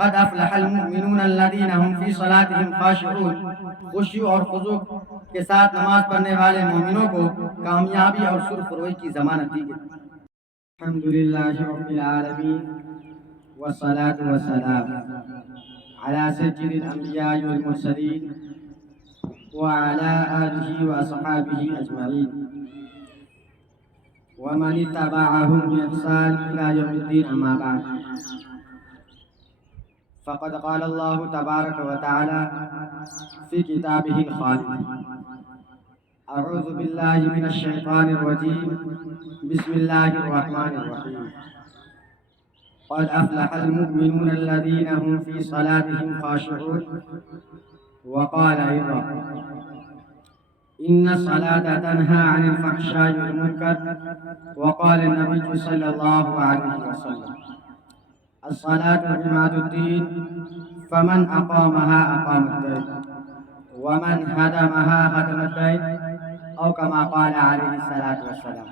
قد افلح المؤمنون الذين هم في صلاتهم خاشعون، خشوع اور خضوع کے ساتھ نماز پڑھنے والے مومنوں کو کامیابی اور سرخروئی کی ضمانت دی گئی۔ الحمد للہ رب العالمین والصلاة والسلام على سيد الأنبياء والمرسلين وعلى آله وأصحابه أجمعين ومن اتبعهم بإحسان إلى يوم الدين، أما بعد، فقد قال الله تبارك وتعالى في كتابه الخالد: أعوذ بالله من الشيطان الرجيم، بسم الله الرحمن الرحيم، قد أفلح المؤمنون الذين هم في صلاتهم خاشعون، وقال أيضا: إن الصلاة تنهى عن الفحشاء والمنكر، وقال النبي صلى الله عليه وسلم: الصلاة عماد الدين، فمن أقامها أقام الدين، ومن هدمها هدم الدين، أو كما قال عليه الصلاة والسلام۔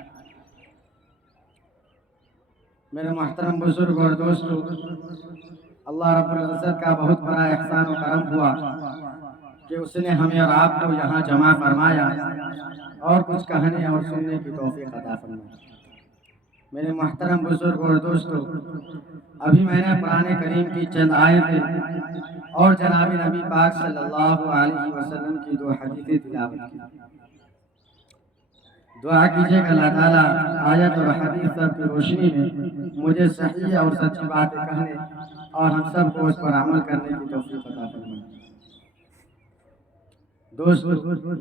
میرے محترم بزرگ اور دوستو، اللہ رب العزت کا بہت بڑا احسان و کرم ہوا کہ اس نے ہمیں اور آپ کو یہاں جمع فرمایا اور کچھ کہنے اور سننے کی توفیق عطا فرمائی۔ میرے محترم بزرگ اور دوستو، ابھی میں نے قرآن کریم کی چند آیتیں اور جناب نبی پاک صلی اللہ علیہ وسلم کی 2 حدیثیں تلاوت کی۔ دعا کیجئے کہ اللہ تعالیٰ آیت اور حدیث سب کی روشنی میں مجھے صحیح اور سچی باتیں کہنے اور ہم سب کو اس پر عمل کرنے کی توفیق عطا فرمائے۔ دوستو،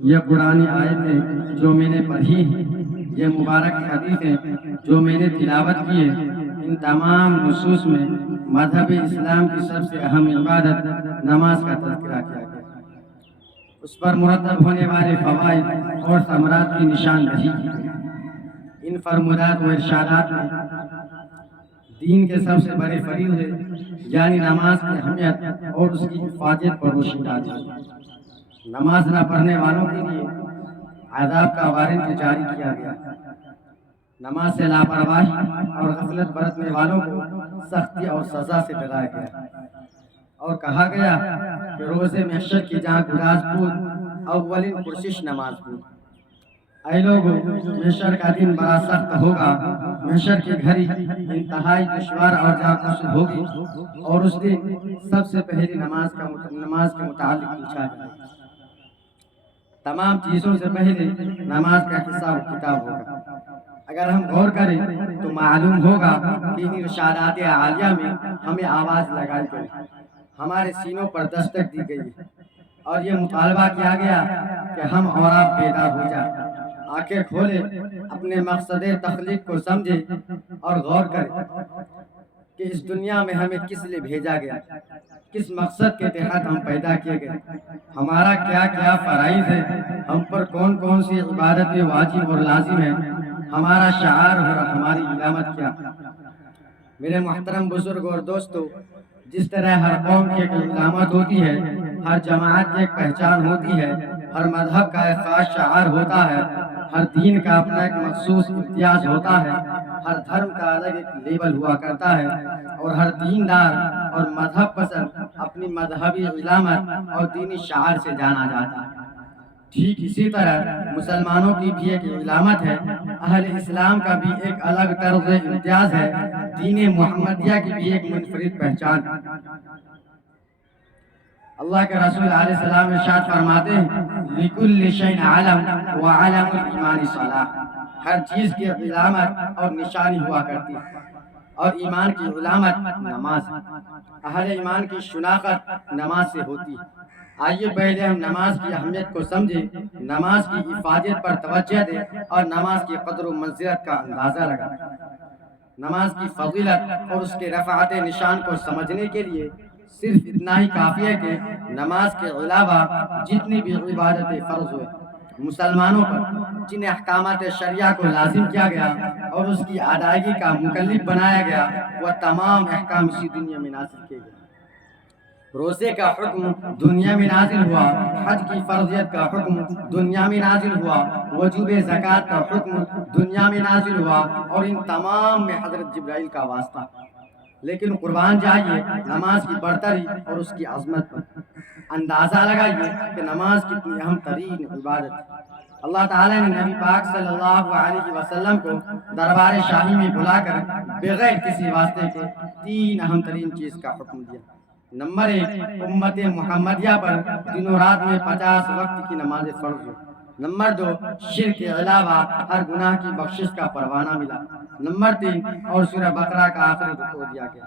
یہ قرآنی آیتیں جو میں نے پڑھی ہیں، یہ مبارک حدیثیں جو میں نے تلاوت کی ہیں، ان تمام نصوص میں مذہب اسلام کی سب سے اہم عبادت نماز کا تذکرہ کیا گیا، اس پر مرتب ہونے والے فوائد اور ثمرات کی نشاندہی کی گئی۔ ان فرمودات و ارشادات میں دین کے سب سے بڑے فریضے یعنی نماز کی اہمیت اور اس کی حفاظت پر روشنی ڈالی گئی۔ نماز نہ پڑھنے والوں کے لیے عذاب کا وارنٹ جاری کیا گیا۔ نماز سے لاپرواہی اور غفلت برتنے والوں کو سختی اور سزا سے ڈرایا گیا، اور کہا گیا کہ روز محشر کی جہاں گداز بود اولین پرسش نماز بود۔ اے لوگو، محشر کا دن بڑا سخت ہوگا، محشر کی گھڑی انتہائی دشوار اور جاگزشت ہوگی، اور اس دن سب سے پہلی نماز کے متعلق پوچھا جائے گا۔ تمام چیزوں سے پہلے نماز کا حساب کتاب ہوگا۔ اگر ہم غور کریں تو معلوم ہوگا کہ ان ارشادات عالیہ میں ہمیں آواز لگائی گئی، ہمارے سینوں پر دستک دی گئی ہے، اور یہ مطالبہ کیا گیا کہ ہم اور آپ بیدار ہو جائیں، آنکھیں کھولیں، اپنے مقصد تخلیق کو سمجھیں اور غور کریں کہ اس دنیا میں ہمیں کس لیے بھیجا گیا، کس مقصد کے تحت ہم پیدا کیے گئے، ہمارا کیا کیا فرائض ہے، ہم پر کون کون سی عبادتیں واجب اور لازم ہیں، ہمارا شعار اور ہماری علامت کیا۔ میرے محترم بزرگ اور دوستو، جس طرح ہر قوم کی ایک علامت ہوتی ہے، ہر جماعت کی ایک پہچان ہوتی ہے، ہر مذہب کا ایک خاص شعار ہوتا ہے، ہر دین کا اپنا ایک مخصوص امتیاز ہوتا ہے، ہر دھرم کا الگ ایک لیبل ہوا کرتا ہے، اور ہر دیندار اور مذہب پسند اپنی مذہبی علامت اور دینی شعار سے جانا جاتا ہے۔ ٹھیک اسی طرح مسلمانوں کی بھی ایک علامت ہے، اہل اسلام کا بھی ایک الگ طرز امتیاز ہے، دین محمدیہ کی بھی ایک منفرد پہچان ہے۔ اللہ کے رسول علیہ السلام ارشاد فرماتے ہیں: لِكُلِّ شَيْءٍ عَلَمٌ وَعَلَمُ الْإِيمَانِ صَلَاةٌ، ہر چیز کی علامت اور نشانی ہوا کرتی ہے، اور ایمان کی علامت نماز ہے۔ اہل ایمان کی شناخت نماز سے ہوتی ہے۔ آئیے پہلے ہم نماز کی اہمیت کو سمجھیں، نماز کی حفاظت پر توجہ دیں اور نماز کی قدر و منزلت کا اندازہ لگائیں۔ نماز کی فضیلت اور اس کے رفعت نشان کو سمجھنے کے لیے صرف اتنا ہی کافی ہے کہ نماز کے علاوہ جتنی بھی عبادتیں فرض ہوئے مسلمانوں پر، جن احکامات شریعہ کو لازم کیا گیا اور اس کی ادائیگی کا مکلف بنایا گیا، وہ تمام احکام اسی دنیا میں نازل کیے گئے۔ روزے کا حکم دنیا میں نازل ہوا، حج کی فرضیت کا حکم دنیا میں نازل ہوا، وجوب زکوٰۃ کا حکم دنیا میں نازل ہوا، اور ان تمام میں حضرت جبرائیل کا واسطہ۔ لیکن قربان جائیے نماز کی برتری اور اس کی عظمت پر، اندازہ لگائیے کہ نماز کتنی اہم ترین عبادت ہے۔ اللہ تعالیٰ نے نبی پاک صلی اللہ علیہ وسلم کو دربار شاہی میں بلا کر بغیر کسی واسطے کے 3 اہم ترین چیز کا حکم دیا۔ نمبر 1، امت محمدیہ پر دنوں رات میں 50 وقت کی نماز فرض ہو۔ نمبر 2، شرک کے علاوہ ہر گناہ کی بخشش کا پروانہ ملا۔ نمبر 3، اور سورہ بقرہ کا آخری رکوع دیا گیا۔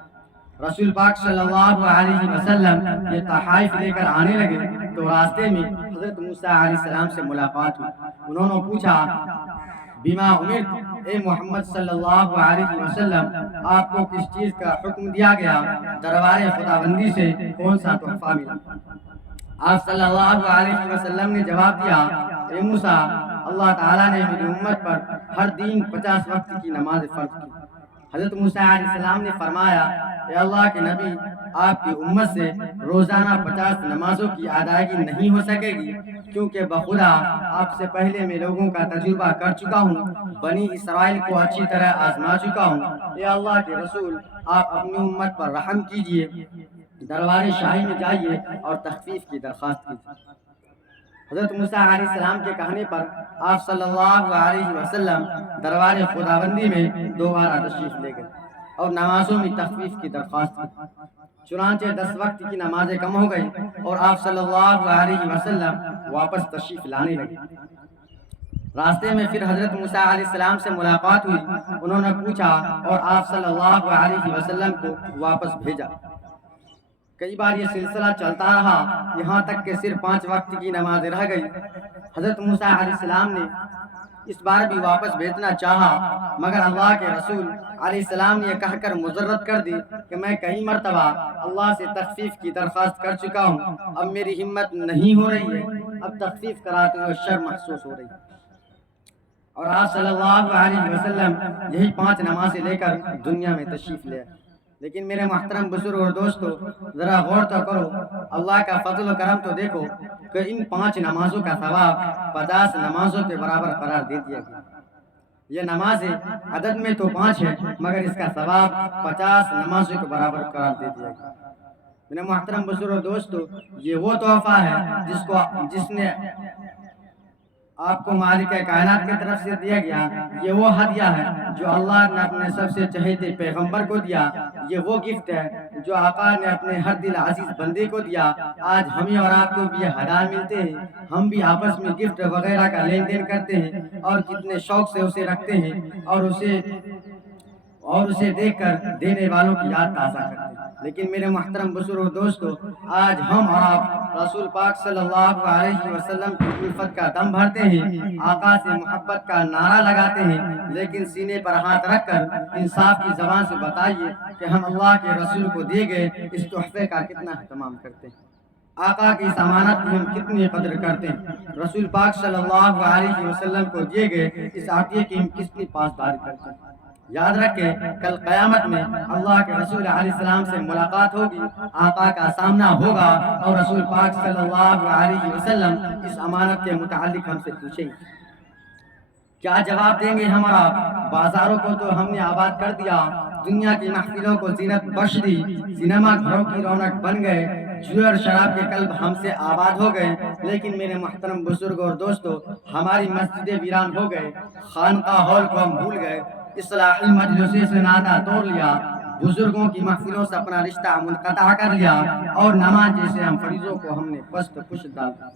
رسول پاک صلی اللہ علیہ وسلم یہ تحائف لے کر آنے لگے تو راستے میں حضرت موسیٰ علیہ السلام سے ملاقات ہوئی۔ انہوں نے پوچھا، بما امرت، اے محمد صلی اللہ علیہ وسلم آپ کو کس چیز کا حکم دیا گیا؟ دربار خداوندی سے کون سا تحفہ ملا؟ آپ صلی اللہ علیہ وسلم نے جواب دیا، اے موسیٰ، اللہ تعالیٰ نے میری امت پر ہر دن 50 وقت کی نماز فرض کی۔ حضرت موسیٰ علیہ السلام نے فرمایا، اے اللہ کے نبی، آپ کی امت سے روزانہ 50 نمازوں کی ادائیگی نہیں ہو سکے گی، کیونکہ بخدا آپ سے پہلے میں لوگوں کا تجربہ کر چکا ہوں، بنی اسرائیل کو اچھی طرح آزما چکا ہوں۔ اے اللہ کے رسول، آپ اپنی امت پر رحم کیجئے، دربار شاہی میں جائیے اور تخفیف کی درخواست کیجئے۔ حضرت موسیٰ علیہ السلام کے کہنے پر آپ صلی اللہ علیہ وسلم دربار خداوندی میں دوبارہ تشریف لے گئے اور نمازوں میں تخفیف کی درخواست کی۔ چنانچہ 10 وقت کی نمازیں کم ہو گئی اور آپ صلی اللہ علیہ وسلم واپس تشریف لانے لگے۔ راستے میں پھر حضرت موسیٰ علیہ السلام سے ملاقات ہوئی۔ انہوں نے پوچھا اور آپ صلی اللہ علیہ وسلم کو واپس بھیجا۔ کئی بار یہ سلسلہ چلتا رہا، یہاں تک کہ صرف 5 وقت کی نماز رہ گئی۔ حضرت موسیٰ علیہ السلام نے اس بار بھی واپس بھیجنا چاہا، مگر اللہ کے رسول علیہ السلام نے یہ کہہ کر مجرد کر دی کہ میں کئی مرتبہ اللہ سے تخفیف کی درخواست کر چکا ہوں، اب میری ہمت نہیں ہو رہی ہے، اب تخفیف کراتے ہوئے شرم محسوس ہو رہی ہے۔ اور آپ صلی اللہ علیہ وسلم یہی 5 نمازیں لے کر دنیا میں تشریف لے آئے۔ لیکن میرے محترم بزرگ اور دوستو، ذرا غور تو کرو، اللہ کا فضل و کرم تو دیکھو کہ ان 5 نمازوں کا ثواب 50 نمازوں کے برابر قرار دے دیا گیا۔ یہ نمازیں عدد میں تو 5 ہے، مگر اس کا ثواب 50 نمازوں کے برابر قرار دے دیا گیا۔ میرے محترم بزرگ اور دوستو، یہ وہ تحفہ ہے جس نے آپ کو مالک کائنات کی طرف سے دیا گیا۔ یہ وہ ہدیہ ہے جو اللہ نے اپنے سب سے چہیتے پیغمبر کو دیا۔ یہ وہ گفٹ ہے جو آقا نے اپنے ہر دل عزیز بندے کو دیا۔ آج ہمیں اور آپ کو بھی یہ ہدایت ملتے ہیں، ہم بھی آپس میں گفٹ وغیرہ کا لین دین کرتے ہیں اور کتنے شوق سے اسے رکھتے ہیں اور اسے دیکھ کر دینے والوں کی یاد تازہ کرتے ہیں۔ لیکن میرے محترم بزرگ دوستو، آج ہم اور آپ رسول پاک صلی اللہ علیہ وسلم کی الفت کا دم بھرتے ہیں، آقا سے محبت کا نعرہ لگاتے ہیں، لیکن سینے پر ہاتھ رکھ کر انصاف کی زبان سے بتائیے کہ ہم اللہ کے رسول کو دیے گئے اس تحفے کا کتنا اہتمام کرتے ہیں، آقا کی اس امانت کی ہم کتنی قدر کرتے ہیں، رسول پاک صلی اللہ علیہ وسلم کو دیے گئے اس عطیے کی ہم کتنی پاسداری کرتے ہیں۔ یاد رکھیں، کل قیامت میں اللہ کے رسول علیہ السلام سے ملاقات ہوگی، آقا کا سامنا ہوگا اور رسول پاک صلی اللہ علیہ وسلم اس امانت کے متعلق ہم سے پوچھیں گے۔ کیا جواب دیں گے ہم اور آپ؟ بازاروں کو تو ہم نے آباد کر دیا، دنیا کی محفلوں کو زینت بخش دی، سینما گھروں کی رونق بن گئے، جوئے اور شراب کے قلب ہم سے آباد ہو گئے، لیکن میرے محترم بزرگ اور دوستو، ہماری مسجدیں ویران ہو گئے، خانقاہ ہال کو ہم بھول گئے، اصلاحی مجلسوں سے ناطہ توڑ لیا، بزرگوں کی محفلوں سے اپنا رشتہ منقطع کر لیا، اور نماز جیسے ہم فریضوں کو ہم نے پست پشت ڈال دیا۔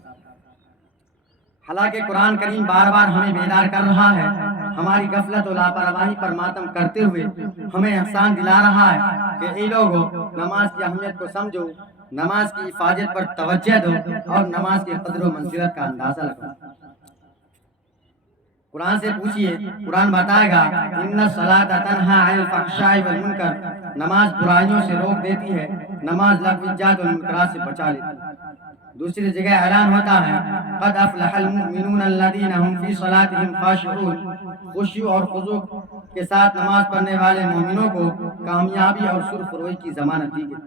حالانکہ قرآن کریم بار بار ہمیں بیدار کر رہا ہے، ہماری غفلت و لاپرواہی پر ماتم کرتے ہوئے ہمیں احسان دلا رہا ہے کہ اے لوگو، نماز کی اہمیت کو سمجھو، نماز کی حفاظت پر توجہ دو اور نماز کی قدر و منزلت کا اندازہ لگاؤ۔ قرآن سے پوچھئے، قرآن بتائے گا، ان الصلاۃ تنہی عن الفحشاء والمنکر، نماز برائیوں سے روک دیتی ہے، نماز لغویات و منکرات سے بچا لیتی ہے۔ دوسری جگہ اعلان ہوتا ہے، قد افلح المؤمنون الذین هم فی صلاتهم خاشعون، خشوع اور خضوع کے ساتھ نماز پڑھنے والے مومنوں کو کامیابی اور سرخروئی کی ضمانت دی گئی۔